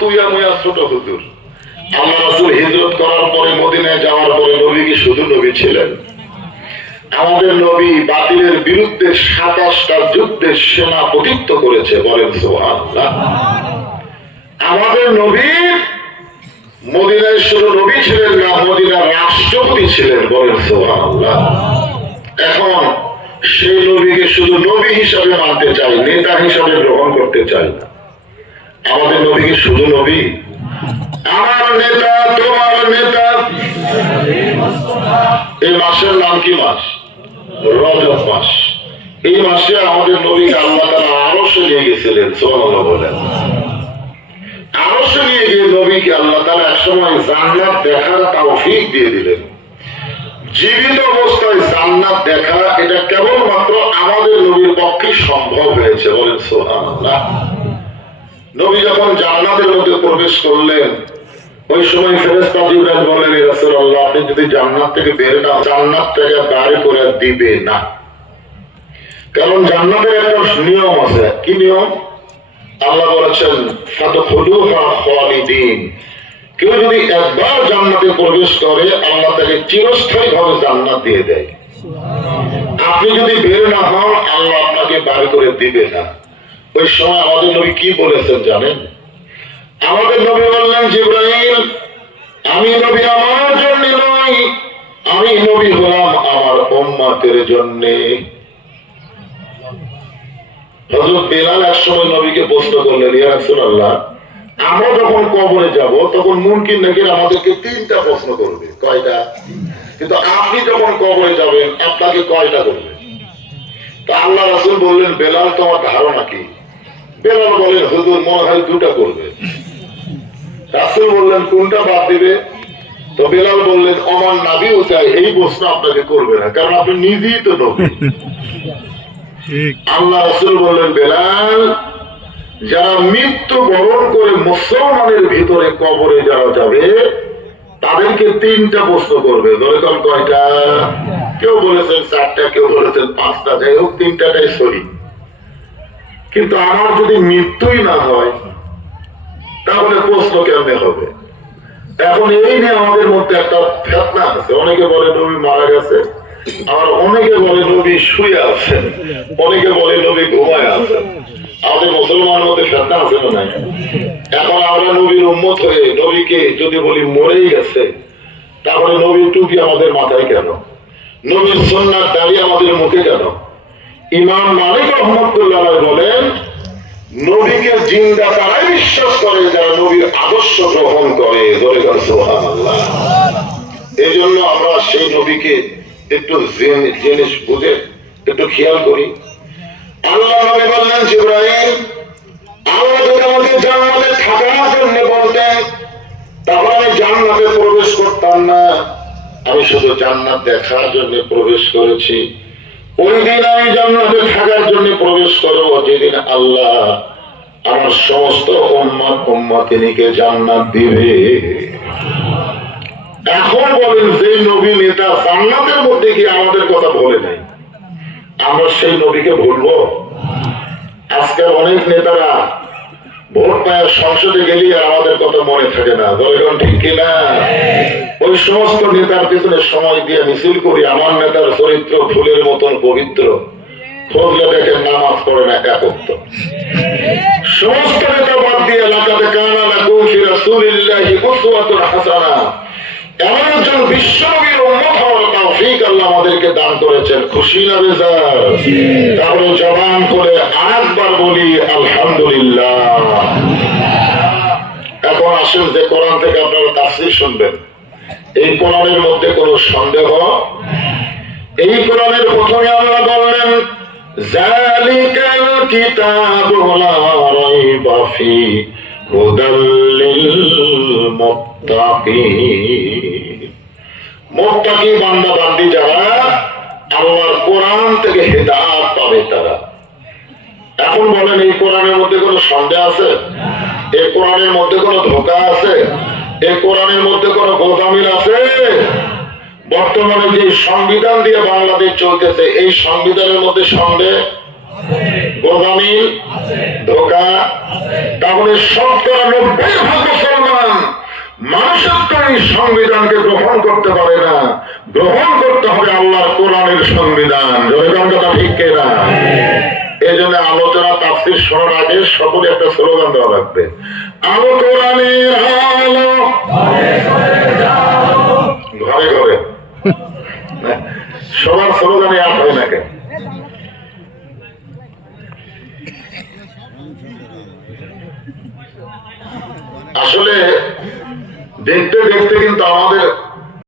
তুই আমি ছোট হুজুর। আল্লাহ রাসূল হিজরত করার পরে মদিনায় যাওয়ার পরে নবী কি শুধু নবী ছিলেন? আমাদের নবী বাতিলের বিরুদ্ধে 27টা যুদ্ধে সেনাপতিত্ব করেছে, বলেন সুবহানাল্লাহ। আমাদের নবী মদিনায় শুধু নবী ছিলেন না, মদিনার রাষ্ট্রপতি ছিলেন, বলেন সুবহানাল্লাহ। এখন সেই নবীকে শুধু নবী হিসাবে মানতে চাই, নেতা হিসাবে গ্রহণ করতে চাই না। আমাদের নবীকে শুধু নবী, আমার নেতা তোমার নেতা। এই মাসের নাম কি মাস? রজব মাস। এই মাসে আমাদের নবীকে আল্লাহ তাআলা আরশে নিয়ে গেছিলেন, সুবহানাল্লাহ বলেন। আরশে নিয়ে গিয়ে নবীকে আল্লাহ তাআলা একসময় জান্নাত দেখার তৌফিক দিয়ে দিলেন। জীবিত অবস্থায় জান্নাত দেখা এটা কেবলমাত্র আমাদের নবীর পক্ষে সম্ভব হয়েছে, বলেন সুবহানাল্লাহ। নবী যখন জান্নাতের মধ্যে প্রবেশ করলেন, ওই সময় ফেরেশতা জিবরাইল বললেন, ইয়া রাসূলুল্লাহ, আপনি যদি জান্নাত থেকে বের না, জান্নাত থেকে বাইরে করে দিবে না। কারণ জান্নাতের একটা নিয়ম আছে। কি নিয়ম? আল্লাহ বলেছেন, ফাদখুলুহা খালিদিন। কেউ যদি একবার জান্নাতে প্রবেশ করে, আল্লাহ তাকে চিরস্থায়ীভাবে জান্নাত দিয়ে দেয়। আপনি যদি বের না হন, আল্লাহ আপনাকে বাইরে করে দিবে না। ওই সময় আমাদের নবী কি বলেছেন জানেন? আমাদের নবী বললেন, জিবরাইল, আমি নবী আমার জন্য নই, আমি নবী হলাম আমার উম্মতের জন্য। হযরত বেলাল একসময় নবীকে প্রশ্ন করলেন, ইয়া রাসূলুল্লাহ, আমরা যখন কবরে যাব তখন মুনকির নাকির আমাদেরকে 3টা প্রশ্ন করবে। কয়টা? কিন্তু আপনি যখন কবরে যাবেন আপনাকে কয়টা করবে? তা আল্লাহ রাসূল বললেন, বেলাল, তোমার ধারণা কি? বেলাল বলেন, হুজুর, মনে হয় 2টা করবে। রাসূল বললেন, কোনটা বাদ দিবে? তো বেলাল বললেন, আমার নবীও চাই এই প্রশ্ন আপনাকে করবে না, কারণ আপনি নিজেই তো নবী। আল্লাহ রাসূল বললেন, বেলাল, যারা মৃত্যু বরণ করে মুসলমানের ভিতরে কবরে যারা যাবে তাদেরকে 3টা প্রশ্ন করবে। ধরে কোন কয়টা? কেউ বলেছেন 4টা, কেউ বলেছেন 5টা, যাই হোক 3টাটাই সহি। কিন্তু আমার যদি মৃত্যুই না হয় তাহলে প্রশ্ন কেমনে হবে? এখন এই নিয়ে আমাদের মধ্যে একটা ফিতনা আছে। অনেকে বলে নবী মারা গেছে, আর অনেকে বলে নবী শুয়ে আছেন, অনেকে বলে নবী ঘুমায় আছেন। আমাদের মুসলমানের মধ্যে ফিতনা আছে না নাই? এখন আমরা নবীর উম্মত হয়ে নবীকে যদি বলি মরেই গেছে, তাহলে নবীর টুপি আমাদের মাথায় কেন? নবীর সুন্নাত দাড়ি আমাদের মুখে কেন? ইমাম মালিক রাহমাতুল্লাহ বলেন, নবীকে জিন্দা তারাই বিশ্বাস করে যারা নবীর আদর্শ গ্রহণ করে। বলে সুবহানাল্লাহ। এই জন্য আমরা সেই নবীকে একটু জিনিস বুঝে একটু খেয়াল করি। আল্লাহ নবী বললেন, জিবরাইল, আল্লাহ যদি আমাকে জান্নাতে থাকার জন্য বলতেন তাহলে আমি জান্নাতে প্রবেশ করতাম না। আমি শুধু জান্নাত দেখার জন্য প্রবেশ করেছি। ওই দিন আমি জান্নাতে থাকার জন্য প্রবেশ করব যেদিন আল্লাহ আমার সমস্ত উম্মতকে জান্নাত দিবে। এখন বলেন, যে নবী নেতা জান্নাতের মধ্যে কি আমাদের কথা বলে নাই, আমরা সেই নবীকে ভুলবো? আজকের অনেক নেতারা ভোট পায় সংসদে গেলে আর আমাদের কথা মনে থাকে না। দলগণ ঠিক কিনা? ওই সমস্ত নেতার পেছনে সময় দিয়ে মিছিল করি, আমার নেতার চরিত্র ফুলের মতন পবিত্র, খোঁজলে দেখেন নামাজ পড়ে না, একাত্ম। সমস্ত নেতা বাদ দিয়ে লাকাদ কানা লাকুম ফি রাসূলিল্লাহি উসওয়াতুন হাসানা, এমন একজন বিশ্বনবীর উম্মত হওয়ার তৌফিক আল্লাহ আমাদেরকে দান করেছেন। খুশি না বেজার? তাহলে জবান করে আরেকবার বলি আলহামদুলিল্লাহ। এখন আসেন যে কোরআন থেকে আপনারা তাফসীর শুনবেন। এই কোরআনের মধ্যে কোনো সন্দেহ? এই কোরআনের প্রথমে আল্লাহ বললেন, যালিকাল কিতাবু লা রাইবা ফীহি হুদাল লিল মুত্তাকিন। মুত্তাকি বান্দা বান্দি যারা আল্লাহর কোরআন থেকে হেদায়েত পাবে তারা। এখন বলেন, এই কোরআনের মধ্যে কোনো সন্দেহ আছে? এই কোরআনের মধ্যে কোনো ধোঁকা আছে? এই কোরআনের মধ্যে কোনো গোজামিল আছে? বর্তমানে যে সংবিধান দিয়ে বাংলাদেশ চলতেছে, এই সংবিধানের মধ্যে সন্দেহ গোজামিল, ধোকা। তাহলে ৯০% মুসলমান মানুষের তৈরি সংবিধানকে গ্রহণ করতে পারে না। গ্রহণ করতে হবে আল্লাহর কোরআনের সংবিধান। জনগণ কথা ঠিক কিনা? এই জন্য আলোচনা তাফসীর শোনার আগে সকলে একটা স্লোগান দেওয়া লাগবে, আলো কোরআনের আলো ঘরে ঘরে। সবার স্লোগানে এক হয় না কেন? আসলে দেখতে দেখতে কিন্তু আমাদের